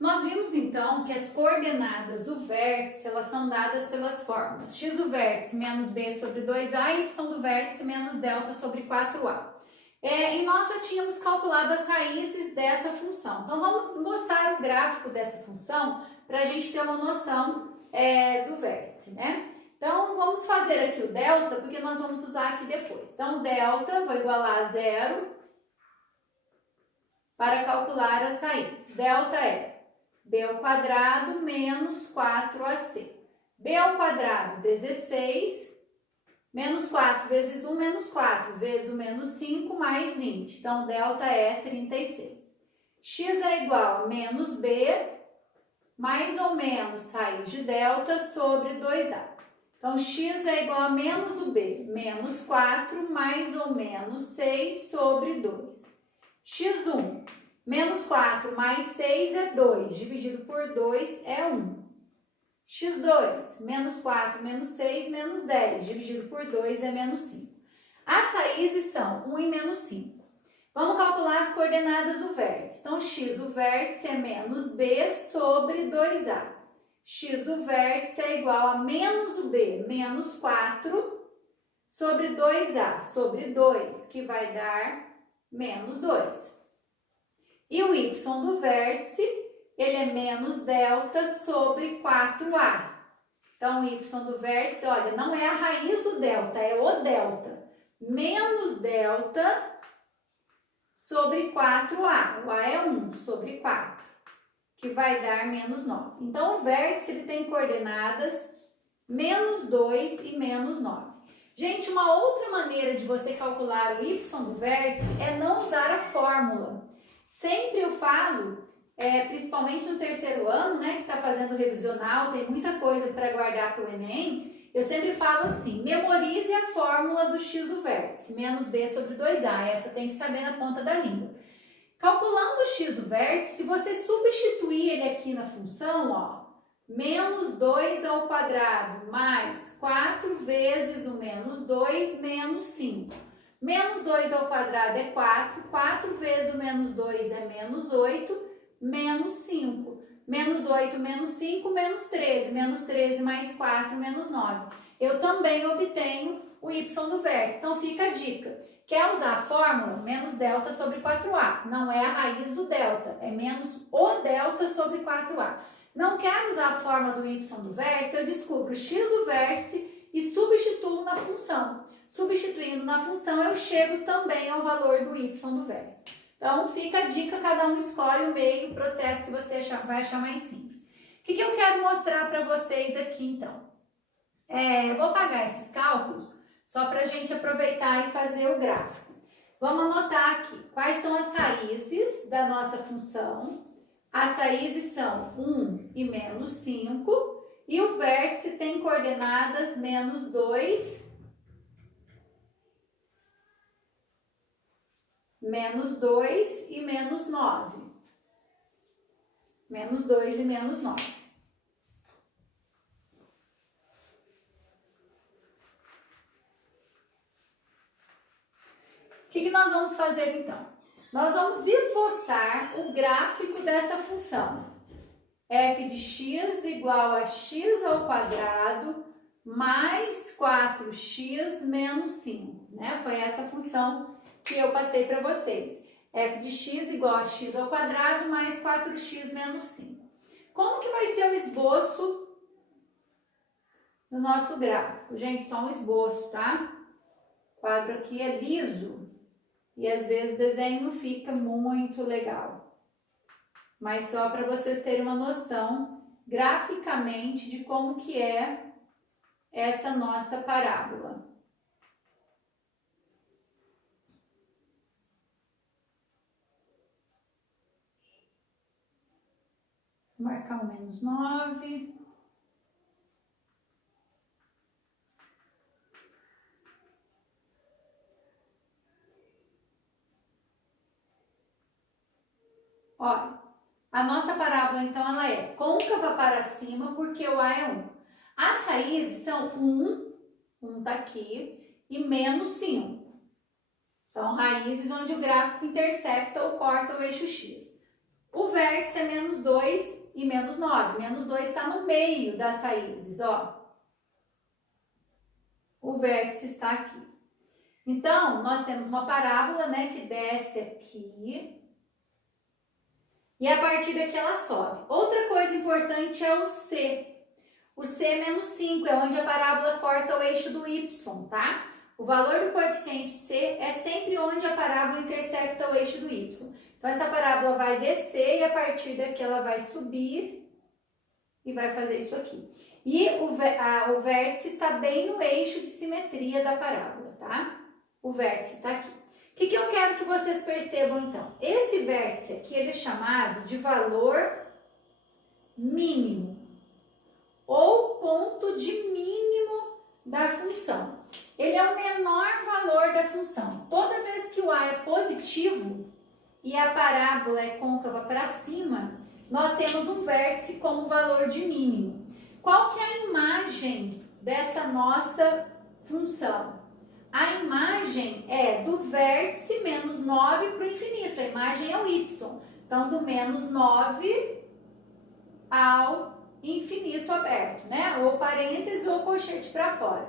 Nós vimos então que as coordenadas do vértice elas são dadas pelas fórmulas x do vértice menos b sobre 2a e y do vértice menos delta sobre 4a. E nós já tínhamos calculado as raízes dessa função. Então vamos esboçar o gráfico dessa função para a gente ter uma noção do vértice, né? Então vamos fazer aqui o delta, porque nós vamos usar aqui depois. Então o delta vou igualar a zero para calcular as raízes. Delta é b ao quadrado menos 4ac. b ao quadrado, 16, menos 4 vezes 1, menos 4, vezes o menos 5, mais 20. Então, delta é 36. X é igual a menos b, mais ou menos raiz de delta sobre 2a. Então, x é igual a menos o b, menos 4, mais ou menos 6 sobre 2. x1, menos 4 mais 6 é 2, dividido por 2 é 1. x2, menos 4 menos 6, menos 10, dividido por 2 é menos 5. As raízes são 1 e menos 5. Vamos calcular as coordenadas do vértice. Então, x do vértice é menos b sobre 2a. X do vértice é igual a menos o b, menos 4, sobre 2a, sobre 2, que vai dar menos 2. E o y do vértice, ele é menos delta sobre 4a. Então, o y do vértice, olha, não é a raiz do delta, é o delta. Menos delta sobre 4a. O a é 1 sobre 4, que vai dar menos 9. Então, o vértice ele tem coordenadas menos 2 e menos 9. Gente, uma outra maneira de você calcular o y do vértice é não usar a fórmula. Sempre eu falo, principalmente no terceiro ano, né, que está fazendo revisional, tem muita coisa para guardar para o Enem, eu sempre falo assim, memorize a fórmula do x do vértice, menos b sobre 2a, essa tem que saber na ponta da língua. Calculando o x do vértice, se você substituir ele aqui na função, ó, menos 2 ao quadrado mais 4 vezes o menos 2 menos 5. Menos 2 ao quadrado é 4, 4 vezes o menos 2 é menos 8, menos 5. Menos 8 menos 5, menos 13. Menos 13 mais 4, menos 9. Eu também obtenho o y do vértice. Então, fica a dica. Quer usar a fórmula? Menos delta sobre 4a. Não é a raiz do delta, é menos o delta sobre 4a. Não quero usar a fórmula do y do vértice, eu descubro o x do vértice e substituo na função. Substituindo na função, eu chego também ao valor do y do vértice. Então, fica a dica, cada um escolhe o meio, o processo que você vai achar mais simples. O que eu quero mostrar para vocês aqui, então? Eu vou apagar esses cálculos, só para a gente aproveitar e fazer o gráfico. Vamos anotar aqui quais são as raízes da nossa função. As raízes são 1 e menos 5, e o vértice tem coordenadas menos 2, menos 2 e menos 9. Menos 2 e menos 9. O que nós vamos fazer então? Nós vamos esboçar o gráfico dessa função. F de x igual a x ao quadrado mais 4x menos 5. Né? Foi essa função que eu passei para vocês. F de x igual a x ao quadrado mais 4x menos 5. Como que vai ser o esboço do nosso gráfico? Gente, só um esboço, tá? O quadro aqui é liso e às vezes o desenho não fica muito legal. Mas só para vocês terem uma noção graficamente de como que é essa nossa parábola. Vou marcar o menos 9. Olha, a nossa parábola, então, ela é côncava para cima, porque o A é 1. As raízes são 1 tá aqui, e menos 5. Então, raízes onde o gráfico intercepta ou corta o eixo X. O vértice é menos 2 e menos 9. Menos 2 está no meio das raízes, ó. O vértice está aqui. Então, nós temos uma parábola, né, que desce aqui. E a partir daqui ela sobe. Outra coisa importante é o C. O C é menos 5, é onde a parábola corta o eixo do Y, tá? O valor do coeficiente C é sempre onde a parábola intersecta o eixo do Y. Então, essa parábola vai descer e a partir daqui ela vai subir e vai fazer isso aqui. E o vértice está bem no eixo de simetria da parábola, tá? O vértice está aqui. O que eu quero que vocês percebam, então? Esse vértice aqui, ele é chamado de valor mínimo ou ponto de mínimo da função. Ele é o menor valor da função. Toda vez que o A é positivo e a parábola é côncava para cima, nós temos um vértice como valor de mínimo. Qual que é a imagem dessa nossa função? A imagem é do vértice menos 9 para o infinito. A imagem é o y. Então, do menos 9 ao infinito aberto, né? Ou parênteses ou colchete para fora.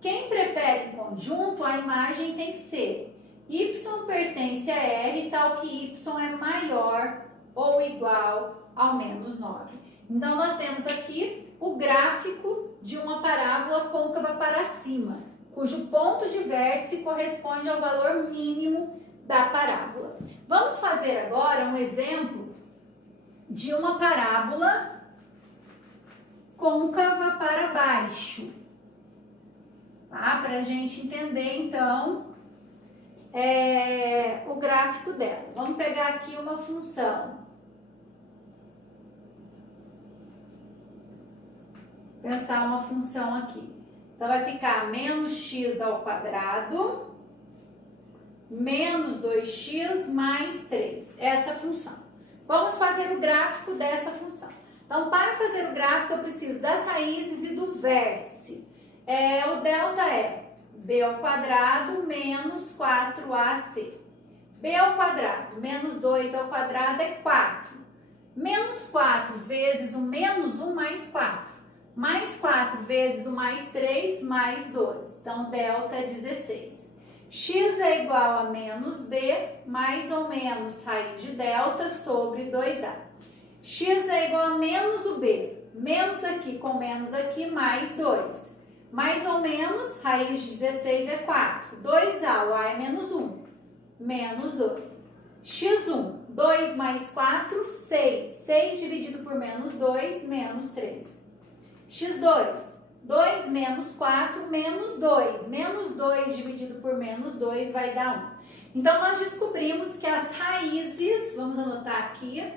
Quem prefere em conjunto, a imagem tem que ser y pertence a R, tal que y é maior ou igual ao menos 9. Então, nós temos aqui o gráfico de uma parábola côncava para cima, cujo ponto de vértice corresponde ao valor mínimo da parábola. Vamos fazer agora um exemplo de uma parábola côncava para baixo, tá? Para a gente entender, então, o gráfico dela. Vamos pegar aqui uma função. Pensar uma função aqui. Então, vai ficar menos x ao quadrado, menos 2x mais 3. Essa função. Vamos fazer o gráfico dessa função. Então, para fazer o gráfico, eu preciso das raízes e do vértice. O delta é b ao quadrado menos 4ac. b ao quadrado menos 2 ao quadrado é 4. Menos 4 vezes o menos 1 mais 4. Mais 4 vezes o mais 3, mais 12. Então, delta é 16. X é igual a menos b, mais ou menos raiz de delta sobre 2a. X é igual a menos o b. Menos aqui com menos aqui, mais 2. Mais ou menos, raiz de 16 é 4. 2a, o a é menos 1. Menos 2. x1, 2 mais 4, 6. 6 dividido por menos 2, menos 3. x2, 2 menos 4, menos 2. Menos 2 dividido por menos 2 vai dar 1. Então, nós descobrimos que as raízes, vamos anotar aqui,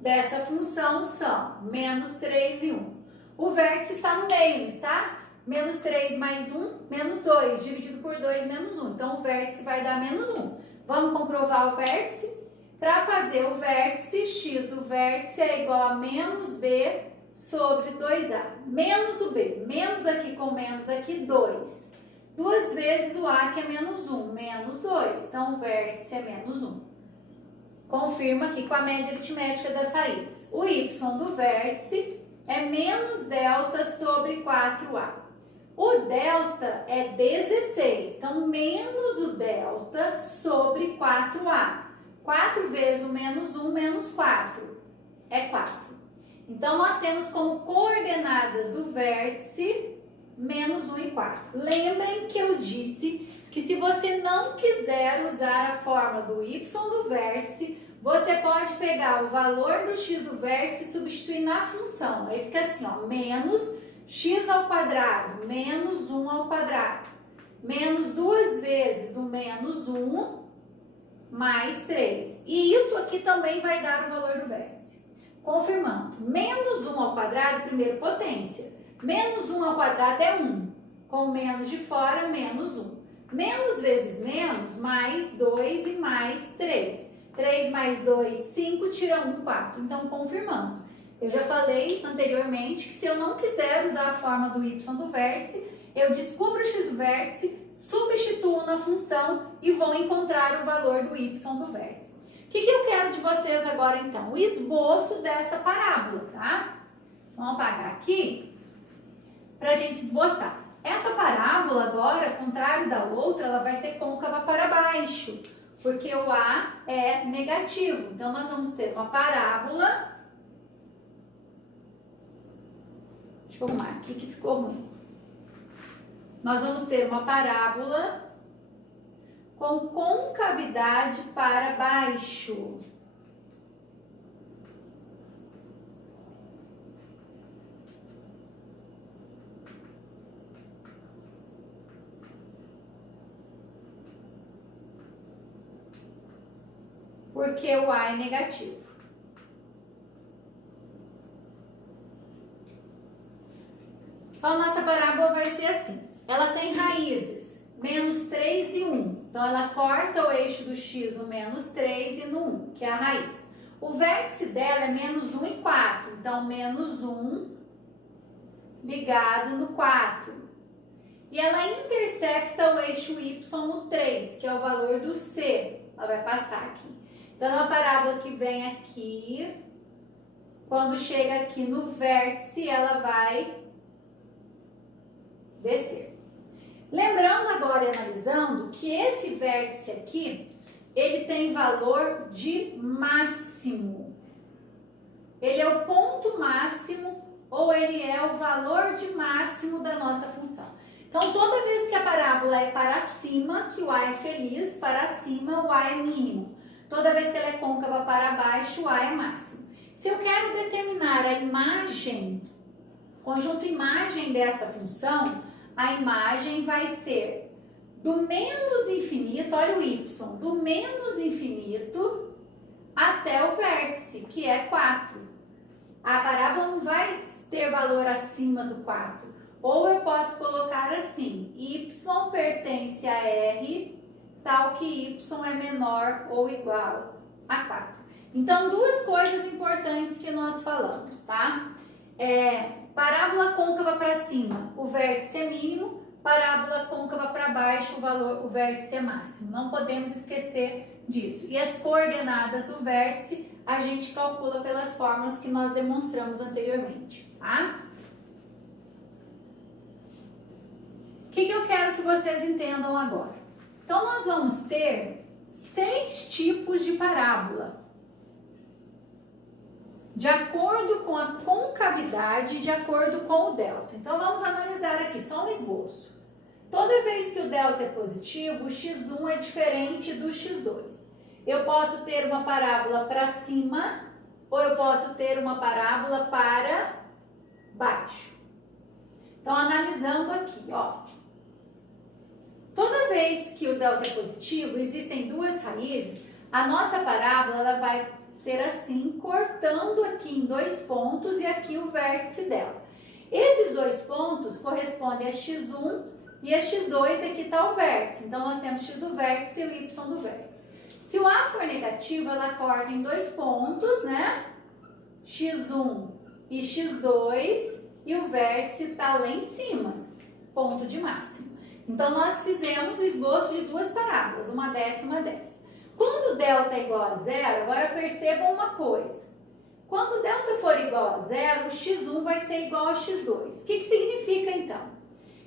dessa função são menos 3 e 1. O vértice está no meio, não está? Menos 3 mais 1, menos 2. Dividido por 2, menos 1. Então, o vértice vai dar menos 1. Vamos comprovar o vértice? Para fazer o vértice, x do vértice é igual a menos b sobre 2a. Menos o b. Menos aqui com menos aqui, 2. 2 vezes o a, que é menos 1. Menos 2. Então, o vértice é menos 1. Confirma aqui com a média aritmética das raízes. O y do vértice é menos delta sobre 4a. O delta é 16. Então, menos o delta sobre 4a. 4 vezes o menos 1 menos 4 é 4. Então, nós temos como coordenadas do vértice menos 1 e 4. Lembrem que eu disse que se você não quiser usar a forma do y do vértice, você pode pegar o valor do x do vértice e substituir na função. Aí fica assim, ó, menos x ao quadrado, menos 1 ao quadrado. Menos 2 vezes o menos 1 mais 3. E isso aqui também vai dar o valor do vértice. Confirmando, menos 1 ao quadrado, primeiro potência. Menos 1 ao quadrado é 1. Com menos de fora, menos 1. Menos vezes menos, mais 2 e mais 3. 3 mais 2, 5, tira 1, 4. Então, confirmando. Eu já falei anteriormente que se eu não quiser usar a forma do y do vértice, eu descubro o x do vértice, substituo na função e vou encontrar o valor do y do vértice. O que eu quero de vocês agora, então? O esboço dessa parábola, tá? Vamos apagar aqui para a gente esboçar. Essa parábola agora, ao contrário da outra, ela vai ser côncava para baixo, porque o A é negativo. Então, nós vamos ter uma parábola. Deixa eu arrumar aqui que ficou ruim. Nós vamos ter uma parábola com concavidade para baixo. Porque o A é negativo. Então, a nossa parábola vai ser assim. Ela tem raízes, menos 3 e 1. Então, ela corta o eixo do x no menos 3 e no 1, que é a raiz. O vértice dela é menos 1 e 4. Então, menos 1 ligado no 4. E ela intersecta o eixo y no 3, que é o valor do c. Ela vai passar aqui. Então, é uma parábola que vem aqui. Quando chega aqui no vértice, ela vai descer. Lembrando agora e analisando que esse vértice aqui, ele tem valor de máximo. Ele é o ponto máximo ou ele é o valor de máximo da nossa função. Então, toda vez que a parábola é para cima, que o A é feliz, para cima o A é mínimo. Toda vez que ela é côncava para baixo, o A é máximo. Se eu quero determinar a imagem, conjunto imagem dessa função, a imagem vai ser do menos infinito, olha o y, do menos infinito até o vértice, que é 4. A parábola não vai ter valor acima do 4. Ou eu posso colocar assim, y pertence a R, tal que y é menor ou igual a 4. Então, duas coisas importantes que nós falamos, tá? Parábola côncava para cima, o vértice é mínimo. Parábola côncava para baixo, o vértice é máximo. Não podemos esquecer disso. E as coordenadas do vértice, a gente calcula pelas fórmulas que nós demonstramos anteriormente, tá? O que eu quero que vocês entendam agora? Então, nós vamos ter 6 tipos de parábola, de acordo com a concavidade, de acordo com o delta. Então, vamos analisar aqui, só um esboço. Toda vez que o delta é positivo, o x1 é diferente do x2. Eu posso ter uma parábola para cima, ou eu posso ter uma parábola para baixo. Então, analisando aqui, ó. Toda vez que o delta é positivo, existem duas raízes, a nossa parábola ela vai ser assim, cortando aqui em 2 pontos e aqui o vértice dela. Esses 2 pontos correspondem a x1 e a x2 e aqui está o vértice. Então, nós temos x do vértice e o y do vértice. Se o A for negativo, ela corta em 2 pontos, né? x1 e x2 e o vértice está lá em cima, ponto de máximo. Então, nós fizemos o esboço de duas parábolas, uma dessa e uma dessa. Quando o delta é igual a zero, agora percebam uma coisa. Quando o delta for igual a zero, o x1 vai ser igual a x2. O que significa, então?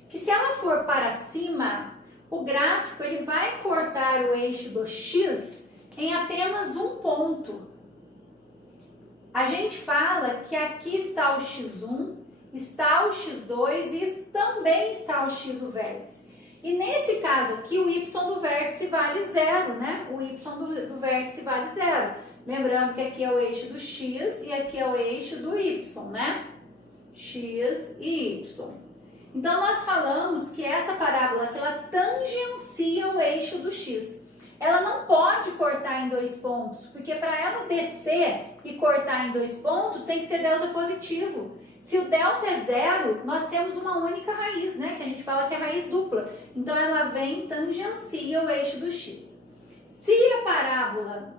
Que se ela for para cima, o gráfico ele vai cortar o eixo do x em apenas um ponto. A gente fala que aqui está o x1, está o x2 e também está o x do vértice. E nesse caso aqui, o y do vértice vale zero, né? O y do vértice vale zero. Lembrando que aqui é o eixo do x e aqui é o eixo do y, né? X e y. Então, nós falamos que essa parábola aqui, ela tangencia o eixo do x. Ela não pode cortar em 2 pontos, porque para ela descer e cortar em 2 pontos, tem que ter delta positivo. Se o delta é zero, nós temos uma única raiz, né? Que a gente fala que é raiz dupla. Então, ela vem e tangencia o eixo do x. Se a parábola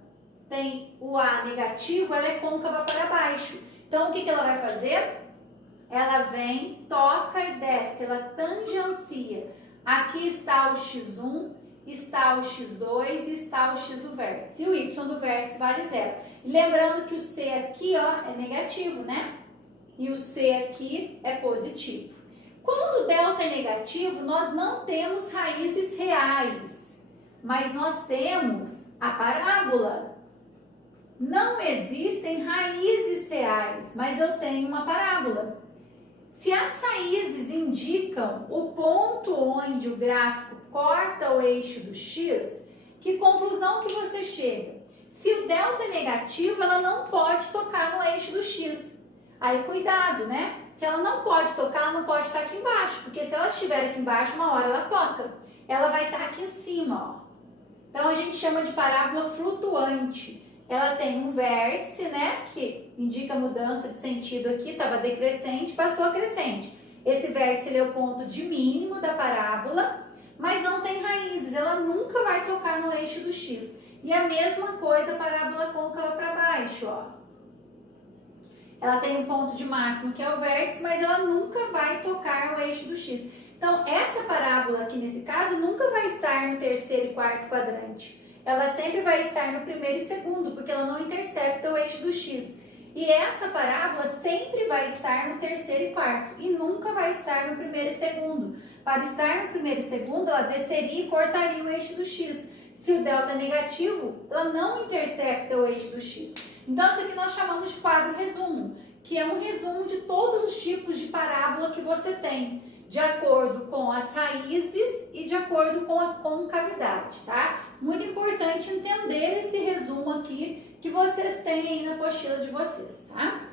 tem o A negativo, ela é côncava para baixo. Então, o que ela vai fazer? Ela vem, toca e desce, ela tangencia. Aqui está o x1 está o x2 e está o x do vértice. E o y do vértice vale 0. E lembrando que o c aqui, ó, é negativo, né? E o c aqui é positivo. Quando o delta é negativo, nós não temos raízes reais, mas nós temos a parábola. Não existem raízes reais, mas eu tenho uma parábola. Se as raízes indicam o ponto onde o gráfico corta o eixo do x, que conclusão que você chega? Se o delta é negativo, ela não pode tocar no eixo do x. Aí cuidado, né? Se ela não pode tocar, ela não pode estar aqui embaixo, porque se ela estiver aqui embaixo, uma hora ela toca. Ela vai estar aqui em cima, ó. Então a gente chama de parábola flutuante. Ela tem um vértice, né, que indica mudança de sentido aqui, estava decrescente, passou a crescente. Esse vértice ele é o ponto de mínimo da parábola, mas não tem raízes, ela nunca vai tocar no eixo do x. E a mesma coisa a parábola côncava para baixo, ó. Ela tem um ponto de máximo que é o vértice, mas ela nunca vai tocar no eixo do x. Então, essa parábola aqui nesse caso nunca vai estar no terceiro e quarto quadrante. Ela sempre vai estar no primeiro e segundo, porque ela não intersecta o eixo do x. E essa parábola sempre vai estar no terceiro e quarto, e nunca vai estar no primeiro e segundo. Para estar no primeiro e segundo, ela desceria e cortaria o eixo do x. Se o delta é negativo, ela não intersecta o eixo do x. Então, isso aqui nós chamamos de quadro resumo, que é um resumo de todos os tipos de parábola que você tem, de acordo com as raízes e de acordo com a concavidade, tá? Muito importante entender esse resumo aqui que vocês têm aí na apostila de vocês, tá?